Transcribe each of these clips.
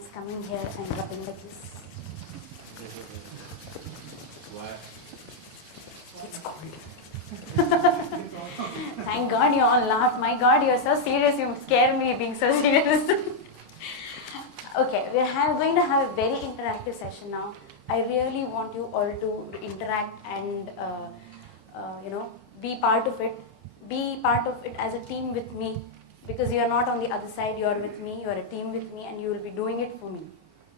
hands coming here and rubbing like this. Why? It's cold. Thank God you all laughed. My God, you're so serious. You scare me being so serious. Okay, we're going to have a very interactive session now. I really want you all to interact and be part of it. Be part of it as a team with me, because you are not on the other side. You are with me. You are a team with me, and you will be doing it for me.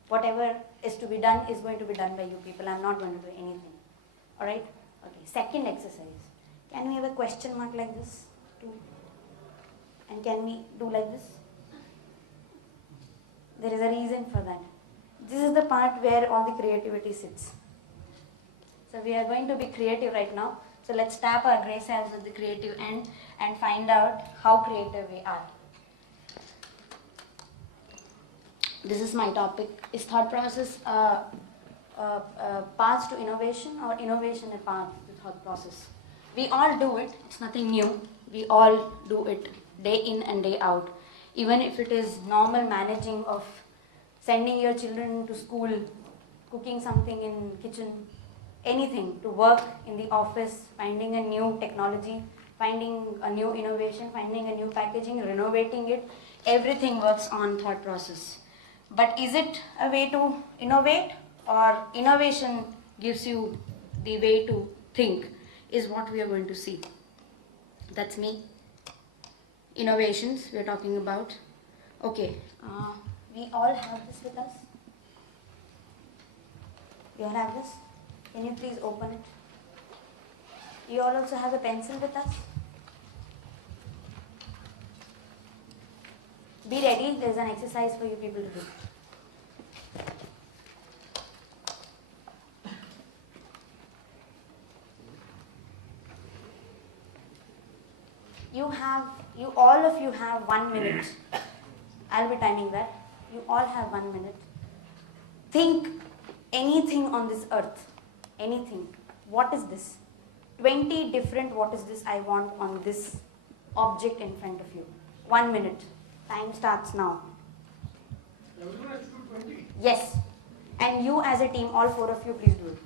Whatever is to be done is going to be done by you people. I'm not going to do anything. All right? Okay. Second exercise. Can we have a question mark like this too? And can we do like this? There is a reason for that. This is the part where all the creativity sits. So we are going to be creative right now. So let's tap our grey cells at the creative end and find out how creative we are. This is my topic. Is thought process paths to innovation, or innovation a path to thought process? We all do it. It's nothing new. We all do it day in and day out. Even if it is normal managing of sending your children to school, cooking something in kitchen, anything, to work in the office, finding a new technology, finding a new innovation, finding a new packaging, renovating it, everything works on thought process. But is it a way to innovate, or innovation gives you the way to think, is what we are going to see. That's me. Innovations we are talking about. Okay, we all have this with us. You all have this? Can you please open it? You all also have a pencil with us? Be ready, there's an exercise for you people to do. All of you have 1 minute. I'll be timing that. You all have 1 minute. Think anything on this earth. Anything. What is this? 20 different what is this I want on this object in front of you. 1 minute. Time starts now. Everyone has to do 20? Yes. And you as a team, all 4 of you, please do it.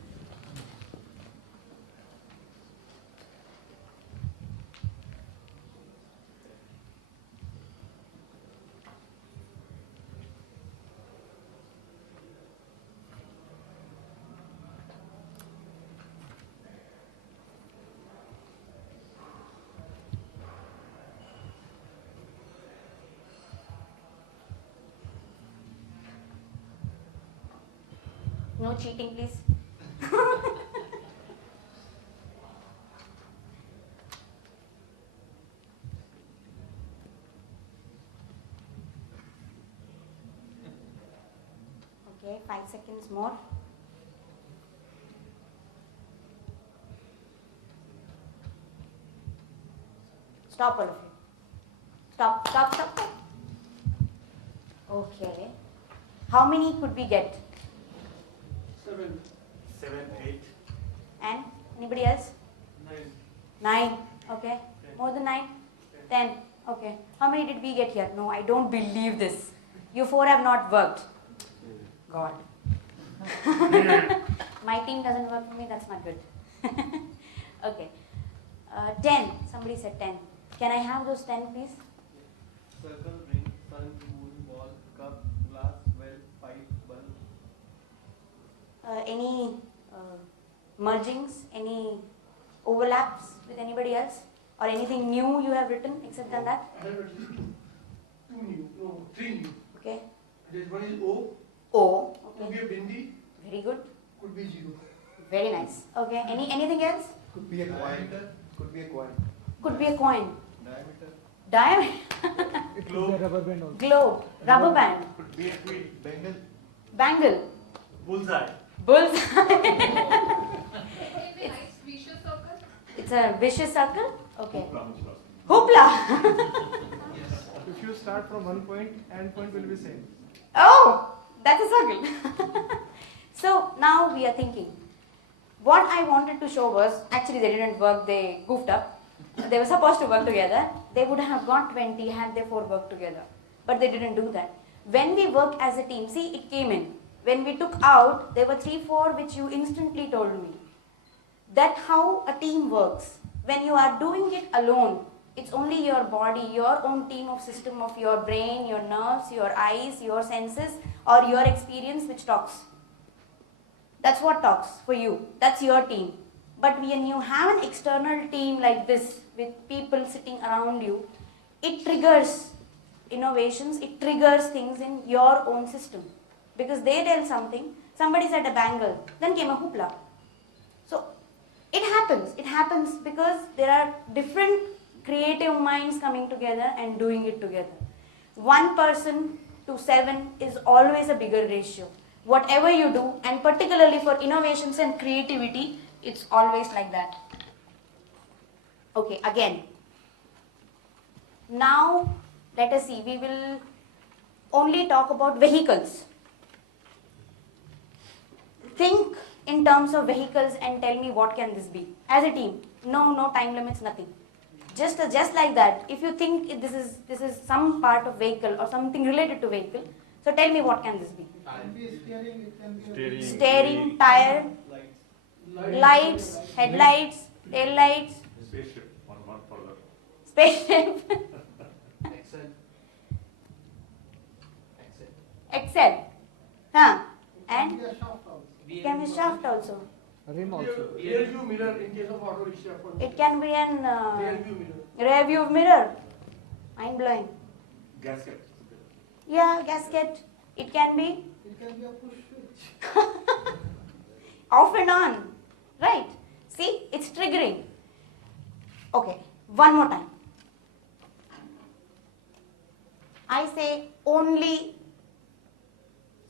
No cheating, please. Okay, 5 seconds more. Stop, all of you. Stop, stop, stop. Okay. How many could we get? 7. 7, 8. And anybody else? 9. 9. Okay. More than 9? 10. Okay. How many did we get here? No, I don't believe this. You 4 have not worked. God. My team doesn't work for me, that's not good. Okay. 10. Somebody said 10. Can I have those 10, please? Circle, ring, sun, moon, ball, cup, glass, well, pipe, bulb. Any mergings? Any overlaps with anybody else? Or anything new you have written except than that? I have at least 2 new. No, 3 new. Okay. This one is O. O. Could be Okay. a bindi. Very good. Could be 0. Very nice. Okay. Anything else? Could be a coin. Diameter. Could be a coin. Could be a coin. Diameter. Diameter. It could be a rubber band also. Globe. Rubber band. Could be a tweet. Bangle. Bangle. Bullseye. Bullseye. Maybe nice vicious circle. It's a vicious circle. Okay. Hoopla. Hoopla. If you start from one point, end point will be same. Oh, that's a circle. So now we are thinking. What I wanted to show was, actually they didn't work, they goofed up. They were supposed to work together. They would have got 20 had they 4 worked together. But they didn't do that. When we work as a team, see, it came in. When we took out, there were 3, 4 which you instantly told me. That's how a team works. When you are doing it alone, it's only your body, your own team of system of your brain, your nerves, your eyes, your senses, or your experience which talks. That's what talks for you. That's your team. But when you have an external team like this, with people sitting around you, it triggers innovations, it triggers things in your own system. Because they tell something, somebody said a bangle, then came a hoopla. So, it happens because there are different creative minds coming together and doing it together. 1 person to 7 is always a bigger ratio. Whatever you do, and particularly for innovations and creativity, it's always like that. Okay, again. Now, let us see, we will only talk about vehicles. Think in terms of vehicles and tell me what can this be. As a team, no time limits, nothing. Just like that, if you think this is some part of vehicle or something related to vehicle, so tell me what can this be. It can be steering, it can be Steering, tire, lights, headlights, tail lights, Spaceship. One further. spaceship, Excel. Huh? And it can be shaft also. Rim also. Rear view mirror in case of auto rickshaw. It can be an Rear view mirror. rear view mirror. Mind blowing. Gasket. Yeah, gasket. It can be It can be a push switch. off and on. Right? See, it's triggering. Okay, one more time. I say only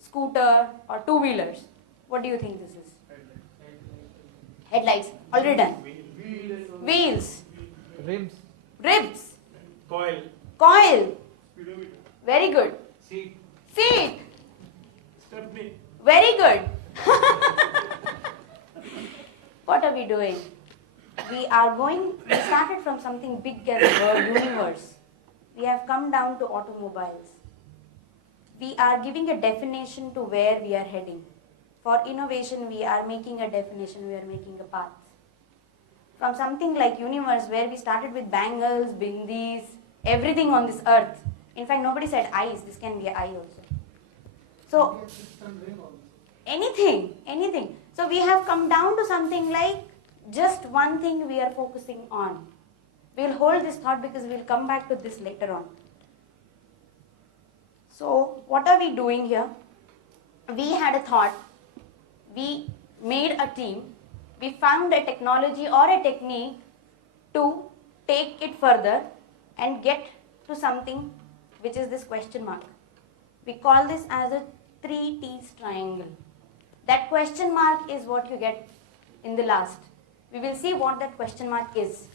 scooter or 2-wheelers. What do you think this is? Headlights. Already done. Wheels. Rims. Ribs. Coil. Coil. Speedometer. Very good. Seat. Seat. Stepney. Very good. What are we doing? We started from something big as the universe. We have come down to automobiles. We are giving a definition to where we are heading. For innovation, we are making a definition, we are making a path. From something like universe, where we started with bangles, bindis, everything on this earth. In fact, nobody said eyes, this can be an eye also. So, anything. So we have come down to something like just one thing we are focusing on. We'll hold this thought because we'll come back to this later on. So what are we doing here? We had a thought, we made a team, we found a technology or a technique to take it further and get to something which is this question mark. We call this as a 3 T's triangle. That question mark is what you get in the last. We will see what that question mark is.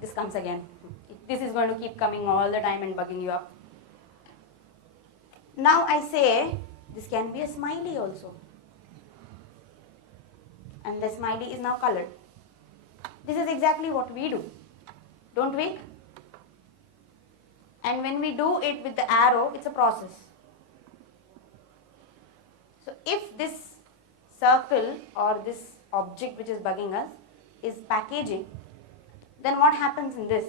This comes again. This is going to keep coming all the time and bugging you up. Now I say, this can be a smiley also. And the smiley is now colored. This is exactly what we do, don't we? And when we do it with the arrow, it's a process. So if this circle or this object which is bugging us is packaging, then what happens in this?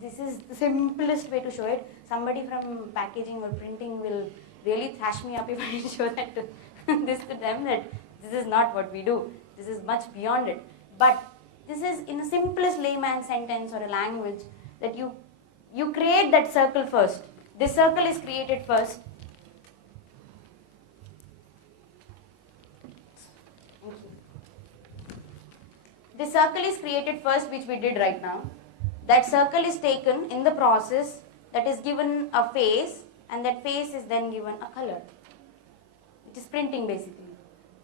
This is the simplest way to show it. Somebody from packaging or printing will really thrash me up if I show that this to them, that this is not what we do. This is much beyond it. But this is in the simplest layman sentence or a language that you create that circle first. This circle is created first. This circle is created first, which we did right now. That circle is taken in the process, that is given a face, and that face is then given a color. It is printing basically.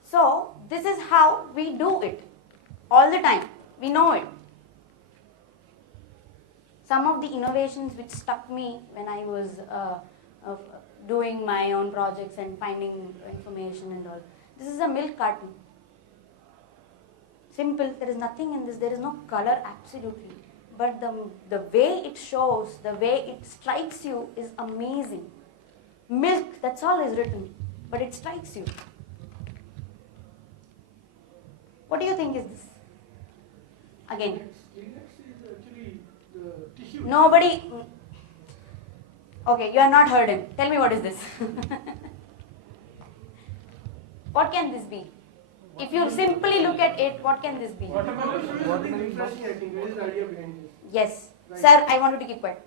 So this is how we do it all the time. We know it. Some of the innovations which struck me when I was doing my own projects and finding information and all. This is a milk carton. Simple, there is nothing in this, there is no color absolutely. But the way it shows, the way it strikes you is amazing. Milk, that's all is written, but it strikes you. What do you think is this? Again, Kleenex is actually the tissue. nobody. Okay, you have not heard him. Tell me what is this? What can this be? If you simply look at it, what can this be? Watermelon is something refreshing, I think. What is the idea behind this? Yes. Right. Sir, I want you to keep quiet.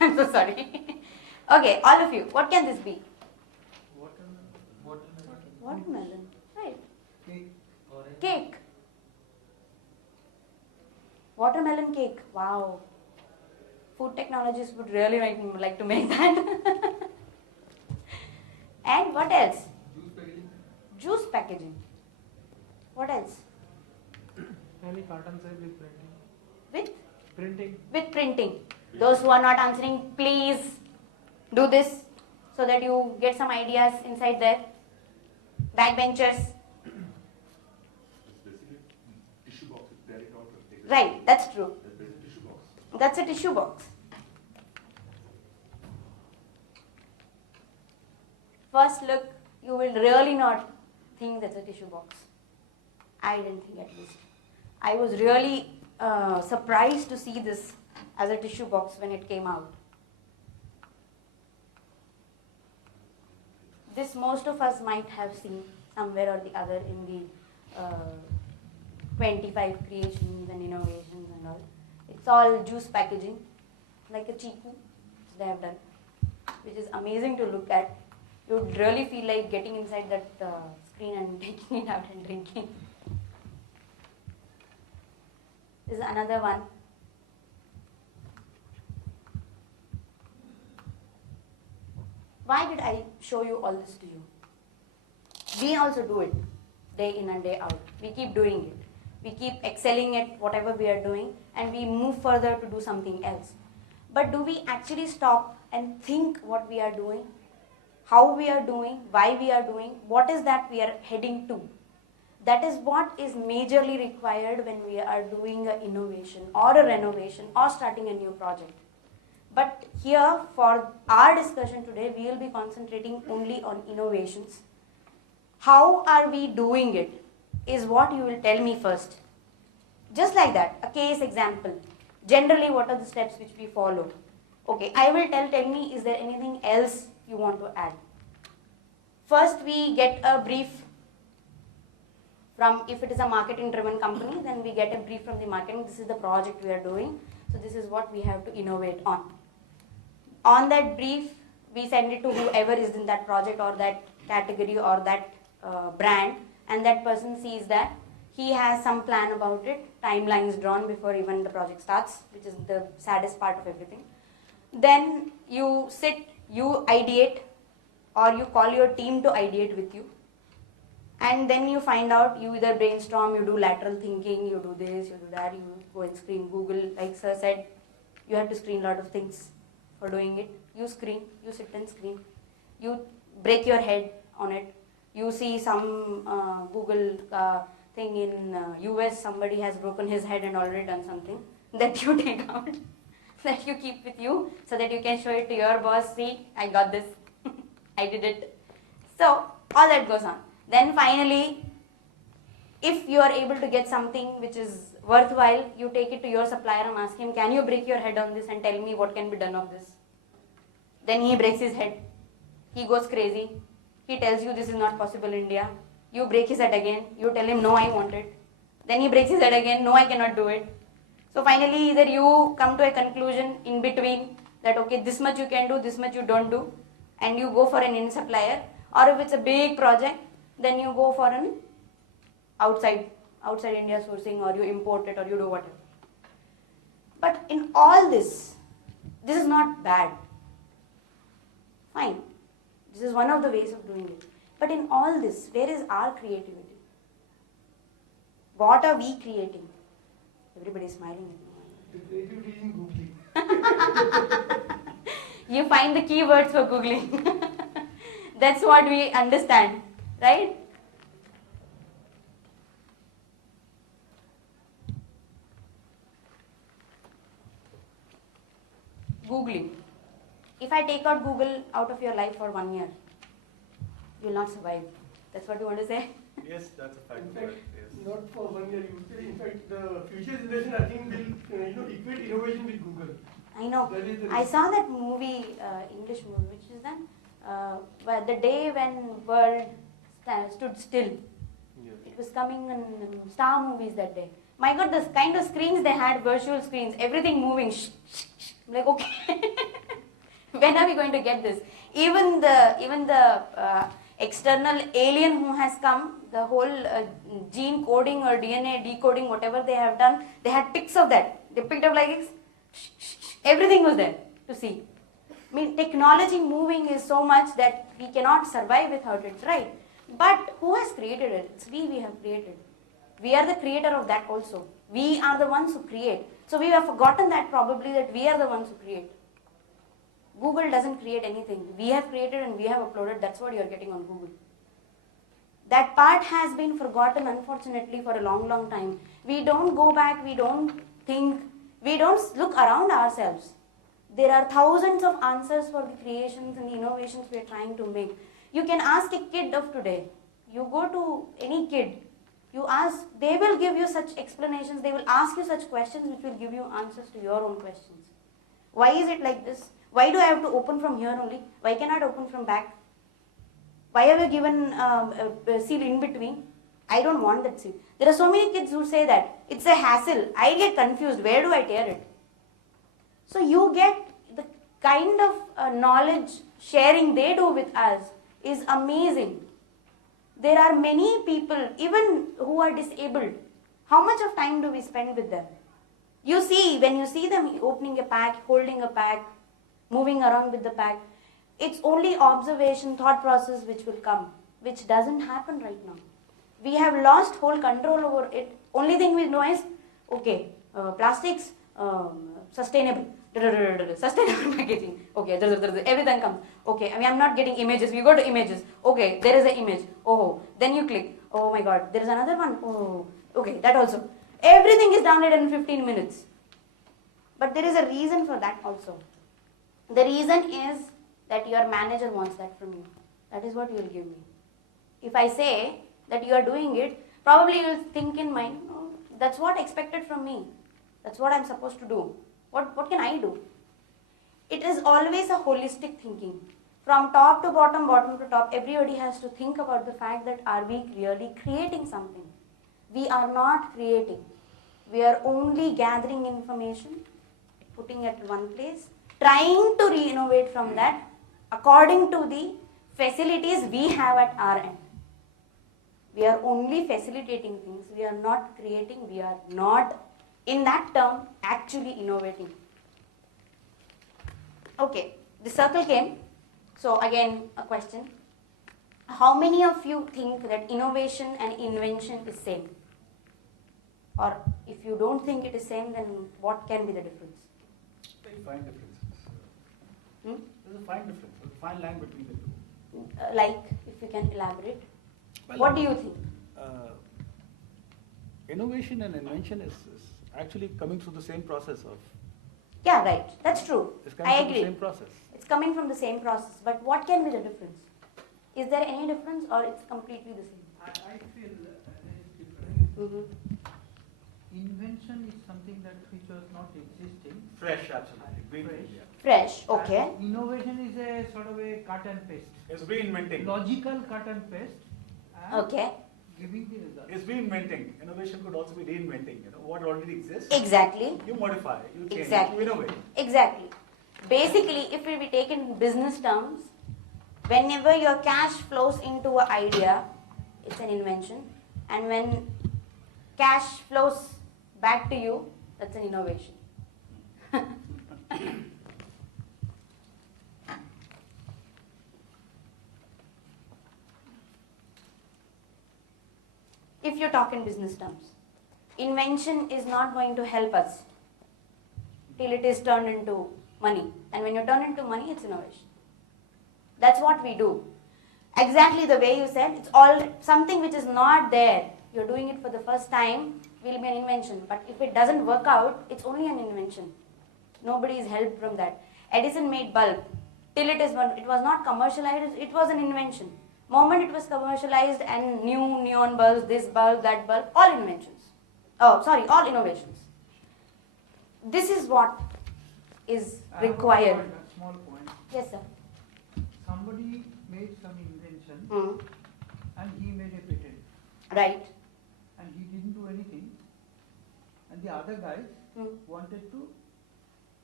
I'm so sorry. Okay, all of you, what can this be? Watermelon. Right. Cake. Watermelon cake. Wow. Food technologists would really like to make that. And what else? Juice packaging. What else? Any carton size with printing. With? Printing. With printing. Those who are not answering, please do this so that you get some ideas inside there. Backbenchers. It's basically tissue box. If tear it out and take it. Right, that's true. That's a tissue box. That's a tissue box. First look, you will really not think that's a tissue box. I didn't think at least. I was really surprised to see this as a tissue box when it came out. This most of us might have seen somewhere or the other in the 25 creations and innovations and all. It's all juice packaging, like a chiku they have done, which is amazing to look at. You would really feel like getting inside that screen and taking it out and drinking. This is another one. Why did I show you all this to you? We also do it day in and day out. We keep doing it. We keep excelling at whatever we are doing and we move further to do something else. But do we actually stop and think what we are doing? How we are doing? Why we are doing? What is that we are heading to? That is what is majorly required when we are doing an innovation or a renovation or starting a new project. But here for our discussion today, we will be concentrating only on innovations. How are we doing it is what you will tell me first. Just like that, a case example. Generally, what are the steps which we follow? Okay, I will tell me, is there anything else you want to add? First, we get a brief from, if it is a marketing driven company, then we get a brief from the marketing. This is the project we are doing. So this is what we have to innovate on. On that brief, we send it to whoever is in that project or that category or that brand, and that person sees that. He has some plan about it, timelines drawn before even the project starts, which is the saddest part of everything. Then you sit, you ideate, or you call your team to ideate with you. And then you find out, you either brainstorm, you do lateral thinking, you do this, you do that, you go and screen Google. Like sir said, you have to screen a lot of things for doing it. You screen, you sit and screen. You break your head on it. You see some Google thing in US, somebody has broken his head and already done something. That you take out, that you keep with you so that you can show it to your boss. See, I got this, I did it. So all that goes on. Then finally, if you are able to get something which is worthwhile, you take it to your supplier and ask him, can you break your head on this and tell me what can be done of this? Then he breaks his head. He goes crazy. He tells you this is not possible in India. You break his head again. You tell him, no, I want it. Then he breaks his head again. No, I cannot do it. So finally, either you come to a conclusion in between that, okay, this much you can do, this much you don't do, and you go for an in supplier. Or if it's a big project, then you go for an outside India sourcing, or you import it, or you do whatever. But in all this is not bad. Fine. This is one of the ways of doing it. But in all this, where is our creativity? What are we creating? Everybody is smiling at me. The creativity is in Googling. You find the keywords for Googling. That's what we understand, right? Googling. If I take out Google out of your life for 1 year, you will not survive. That's what you want to say? Yes, that's a fact. In fact, Yes. not for 1 year, you say. In fact, the future generation, I think, will equate innovation with Google. I know. That is the I saw that movie, English movie, which is that? But the day when world stood still. It was coming in Star movies that day. My God, the kind of screens they had, virtual screens, everything moving. I'm like, okay, when are we going to get this? Even the external alien who has come, the whole gene coding or DNA decoding, whatever they have done, they had pics of that. They picked up like everything was there to see. I mean, technology moving is so much that we cannot survive without it, right? But who has created it? It's we have created. We are the creator of that also. We are the ones who create. So we have forgotten that probably that we are the ones who create. Google doesn't create anything. We have created and we have uploaded. That's what you are getting on Google. That part has been forgotten, unfortunately, for a long, long time. We don't go back, we don't think, we don't look around ourselves. There are thousands of answers for the creations and the innovations we are trying to make. You can ask a kid of today. You go to any kid, you ask, they will give you such explanations, they will ask you such questions which will give you answers to your own questions. Why is it like this? Why do I have to open from here only? Why cannot I open from back? Why have you given a seal in between? I don't want that seal. There are so many kids who say that. It's a hassle. I get confused. Where do I tear it? So you get the kind of knowledge sharing they do with us is amazing. There are many people, even who are disabled. How much of time do we spend with them? You see, when you see them opening a pack, holding a pack, moving around with the pack, it's only observation, thought process which will come, which doesn't happen right now. We have lost whole control over it. Only thing we know is, okay, plastics, sustainable. Sustainable packaging. Okay, everything comes. Okay, I mean, I'm not getting images. We go to images. Okay, there is an image. Oh, then you click. Oh my God, there is another one. Oh, okay, that also. Everything is downloaded in 15 minutes. But there is a reason for that also. The reason is that your manager wants that from you. That is what you will give me. If I say that you are doing it, probably you will think in mind, oh, that's what expected from me. That's what I'm supposed to do. What can I do? It is always a holistic thinking. From top to bottom, bottom to top, everybody has to think about the fact that are we really creating something? We are not creating. We are only gathering information, putting it in one place, trying to re-innovate from that according to the facilities we have at our end. We are only facilitating things. We are not creating. We are not, in that term, actually innovating. Okay, the circle came. So again, a question. How many of you think that innovation and invention is same? Or if you don't think it is same, then what can be the difference? Very fine differences. Hmm? There's a fine difference, a fine line between the two. Like, if you can elaborate. Well, What do you think? Innovation and invention is actually coming through the same process of. Yeah, right. That's true. It's coming I through agree. the same process. It's coming from the same process. But what can be the difference? Is there any difference or it's completely the same? I feel it's different. Mm-hmm. Invention is something that which was not existing. Fresh, absolutely. Fresh. Yeah. Fresh, okay. And innovation is a sort of a cut and paste. It's reinventing. Logical cut and paste. And Okay. giving the result. It's reinventing. Innovation could also be reinventing. You know what already exists. Exactly. You modify. You change. Exactly. You innovate. Exactly. Basically, if we take in business terms, whenever your cash flows into an idea, it's an invention. And when cash flows back to you, that's an innovation. If you talk in business terms, invention is not going to help us till it is turned into money. And when you turn into money, it's innovation. That's what we do. Exactly the way you said, it's all something which is not there. You're doing it for the first time, will be an invention. But if it doesn't work out, it's only an invention. Nobody is helped from that. Edison made bulb. Till it was not commercialized, it was an invention. Moment it was commercialized and new neon bulbs, this bulb, that bulb, all inventions. Oh, sorry, all innovations. This is what is I have a required. point, a small point. Yes, sir. Somebody made some invention Hmm. and he made a patent Right. and he didn't do anything, and the other guys Hmm. wanted to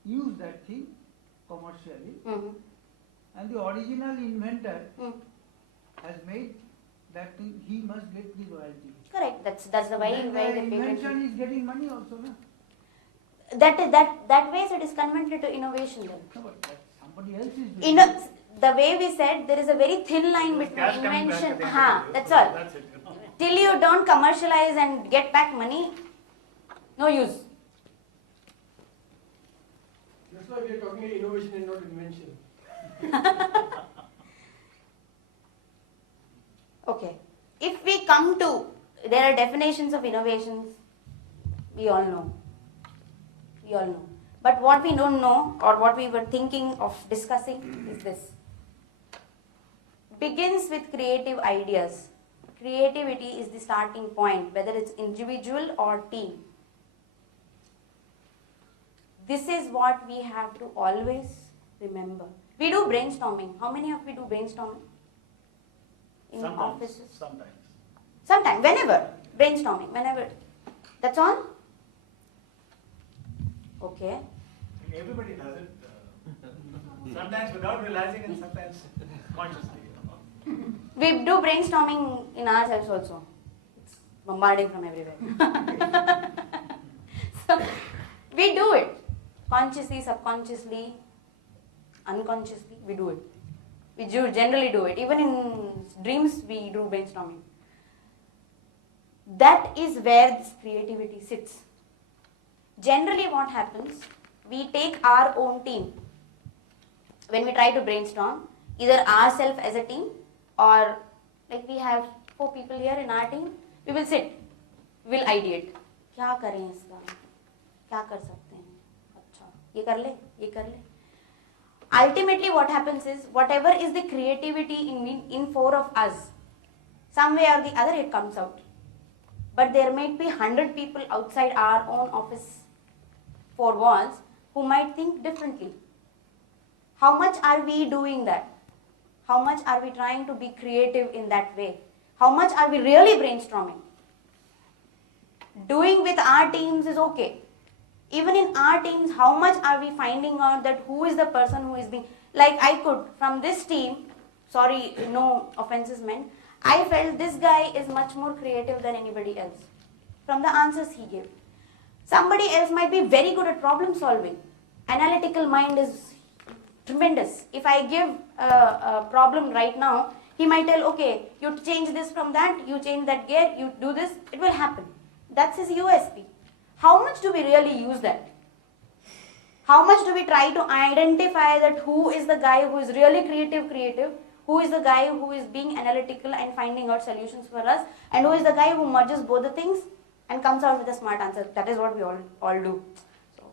use that thing commercially, Hmm. and the original inventor Hmm. has made that thing, he must get the royalty. Correct. That's the way Then the the invention patent. is getting money also, no? That ways it is converted to innovation then. No, but that somebody else is doing You know, the way we said, there is a very thin line There's between cash coming back invention. at the end Huh, of the day, that's so all. That's it, you know. Till you don't commercialize and get back money, no use. That's why we are talking about innovation and not invention. Okay. If we come to, there are definitions of innovations, we all know. We all know. But what we don't know, or what we were thinking of discussing, is this. Begins with creative ideas. Creativity is the starting point, whether it's individual or team. This is what we have to always remember. We do brainstorming. How many of you do brainstorming? In Sometimes, offices? sometimes. Sometime, whenever. Brainstorming, whenever. That's all? Okay. Everybody does it, sometimes without realizing and sometimes consciously, you know. We do brainstorming in ourselves also. It's bombarding from everywhere. So, we do it. Consciously, subconsciously, unconsciously, we do it. We generally do it. Even in dreams, we do brainstorming. That is where this creativity sits. Generally, what happens, we take our own team. When we try to brainstorm, either ourselves as a team, or like we have 4 people here in our team, we will sit, we will ideate. क्या करें इसका? क्या कर सकते हैं? अच्छा, ये कर ले, ये कर ले. Ultimately, what happens is, whatever is the creativity in 4 of us, some way or the other it comes out. But there might be 100 people outside our own office 4 walls who might think differently. How much are we doing that? How much are we trying to be creative in that way? How much are we really brainstorming? Doing with our teams is okay. Even in our teams, how much are we finding out that who is the person who is being, like I could, from this team, sorry, no offenses meant, I felt this guy is much more creative than anybody else from the answers he gave. Somebody else might be very good at problem solving. Analytical mind is tremendous. If I give a problem right now, he might tell, okay, you change this from that, you change that gear, you do this, it will happen. That's his USP. How much do we really use that? How much do we try to identify that who is the guy who is really creative, who is the guy who is being analytical and finding out solutions for us, and who is the guy who merges both the things and comes out with a smart answer. That is what we all do. So,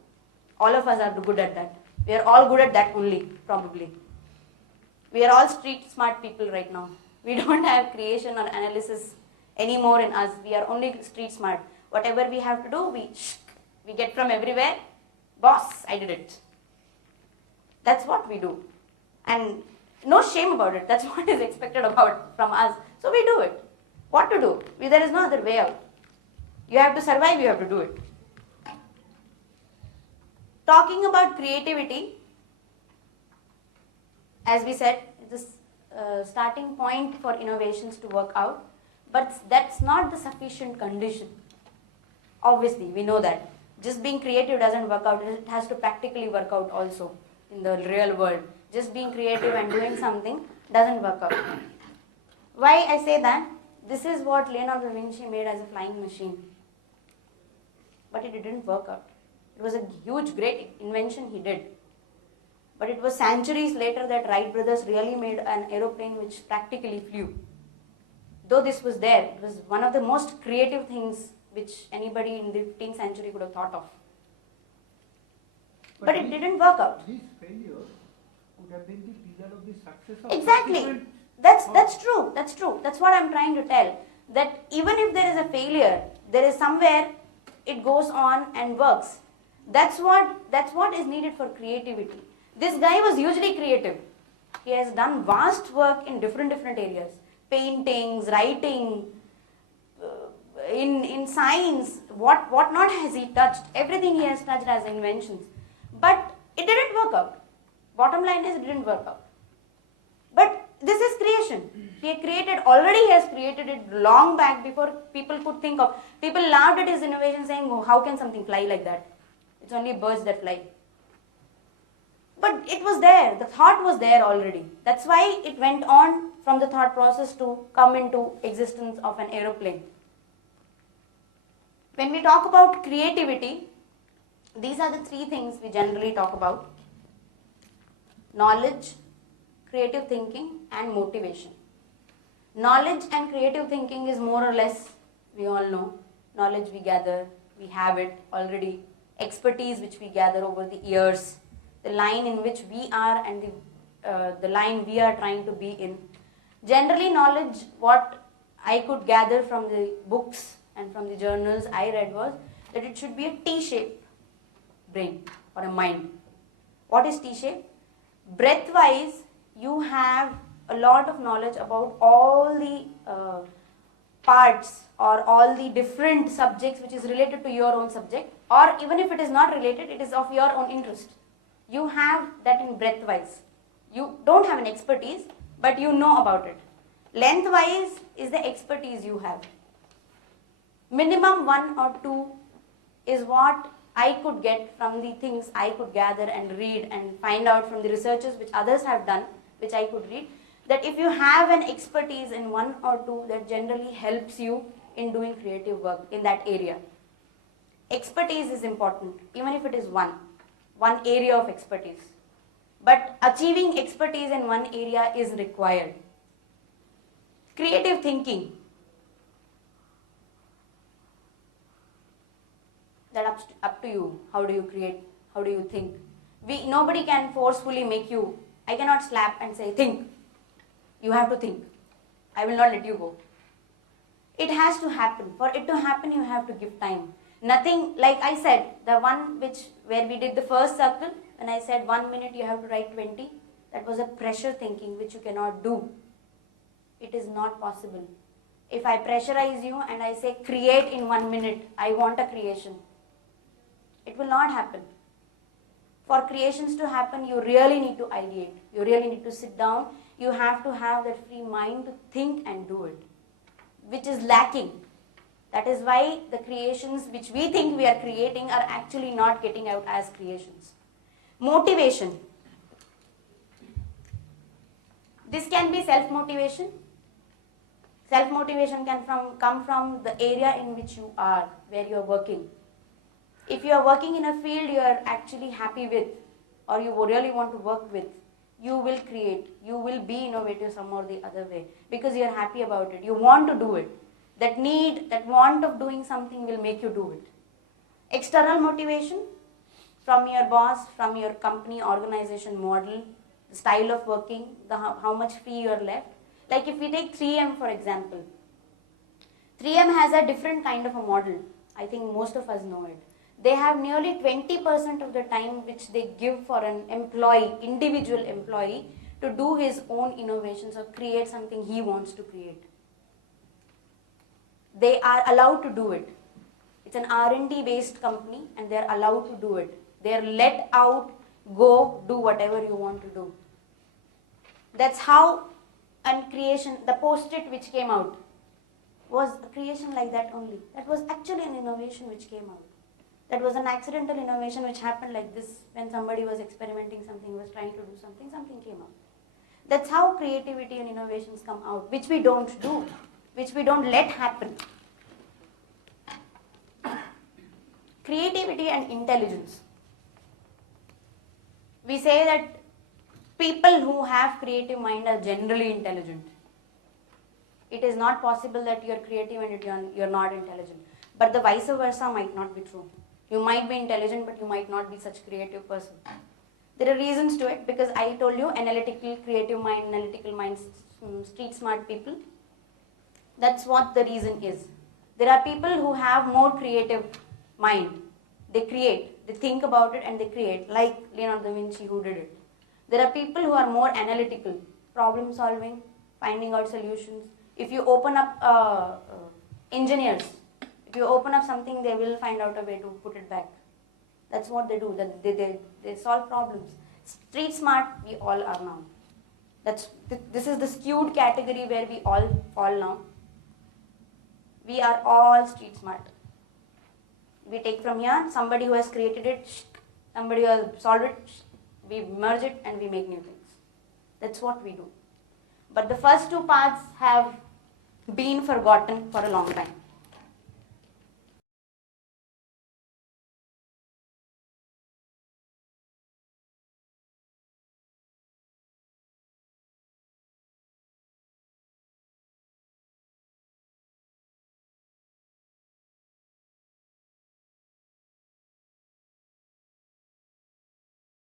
all of us are good at that. We are all good at that only, probably. We are all street smart people right now. We don't have creation or analysis anymore in us. We are only street smart. Whatever we have to do, we get from everywhere. Boss, I did it. That's what we do. And no shame about it. That's what is expected from us. So we do it. What to do? There is no other way out. You have to survive, you have to do it. Talking about creativity, as we said, this starting point for innovations to work out, but that's not the sufficient condition. Obviously, we know that. Just being creative doesn't work out, it has to practically work out also in the real world. Just being creative and doing something doesn't work out. Why I say that? This is what Leonardo da Vinci made as a flying machine. But it didn't work out. It was a huge, great invention he did. But it was centuries later that Wright brothers really made an aeroplane which practically flew. Though this was there, it was one of the most creative things which anybody in the 15th century could have thought of. but it didn't work out. This failure could have been the pillar of the success of Exactly. subsequent That's true. That's true. That's what I'm trying to tell. That even if there is a failure, there is somewhere it goes on and works. That's what is needed for creativity. This guy was hugely creative. He has done vast work in different areas. Paintings, writing, in science, what not has he touched? Everything he has touched as inventions. But it didn't work out. Bottom line is it didn't work out. But this is creation. He has created it long back before people could think of. People laughed at his innovation saying, oh, how can something fly like that? It's only birds that fly. But it was there. The thought was there already. That's why it went on from the thought process to come into existence of an aeroplane. When we talk about creativity, these are the three things we generally talk about: knowledge, creative thinking, and motivation. Knowledge and creative thinking is more or less, we all know, knowledge we gather, we have it already, expertise which we gather over the years, the line in which we are and the line we are trying to be in. Generally, knowledge, what I could gather from the books and from the journals I read was that it should be a T-shaped brain or a mind. What is T-shape? Breadth-wise, you have a lot of knowledge about all the parts or all the different subjects which is related to your own subject, or even if it is not related, it is of your own interest. You have that in breadth-wise. You don't have an expertise, but you know about it. Length-wise is the expertise you have. Minimum 1 or 2 is what I could get from the things I could gather and read and find out from the researches which others have done, which I could read, that if you have an expertise in 1 or 2, that generally helps you in doing creative work in that area. Expertise is important, even if it is one area of expertise. But achieving expertise in one area is required. Creative thinking. That's up to you. How do you create? How do you think? Nobody can forcefully make you. I cannot slap and say, think. You have to think. I will not let you go. It has to happen. For it to happen, you have to give time. Nothing, like I said, the one where we did the first circle, when I said 1 minute you have to write 20, that was a pressure thinking which you cannot do. It is not possible. If I pressurize you and I say create in 1 minute, I want a creation. It will not happen. For creations to happen, you really need to ideate. You really need to sit down. You have to have that free mind to think and do it, which is lacking. That is why the creations which we think we are creating are actually not getting out as creations. Motivation. This can be self-motivation. Self-motivation can come from the area in which you are, where you are working. If you are working in a field you are actually happy with, or you really want to work with, you will create, you will be innovative some or the other way, because you are happy about it, you want to do it. That need, that want of doing something will make you do it. External motivation from your boss, from your company organization model, the style of working, how much free you are left. Like if we take 3M for example, 3M has a different kind of a model. I think most of us know it. They have nearly 20% of the time which they give for an employee, individual employee, to do his own innovations or create something he wants to create. They are allowed to do it. It's an R&D based company and they are allowed to do it. They are let out, go, do whatever you want to do. That's how, and creation, the Post-it which came out was a creation like that only. That was actually an innovation which came out. That was an accidental innovation which happened like this when somebody was experimenting something, was trying to do something, something came out. That's how creativity and innovations come out, which we don't do, which we don't let happen. Creativity and intelligence. We say that people who have creative mind are generally intelligent. It is not possible that you are creative and you're not intelligent. But the vice versa might not be true. You might be intelligent, but you might not be such creative person. There are reasons to it, because I told you analytical, creative mind, analytical minds, street smart people. That's what the reason is. There are people who have more creative mind. They create, they think about it and they create, like Leonardo da Vinci who did it. There are people who are more analytical, problem solving, finding out solutions. If you open up engineers, if you open up something, they will find out a way to put it back. That's what they do. They solve problems. Street smart, we all are now. This is the skewed category where we all fall now. We are all street smart. We take from here, somebody who has created it, somebody who has solved it, we merge it and we make new things. That's what we do. But the first two paths have been forgotten for a long time.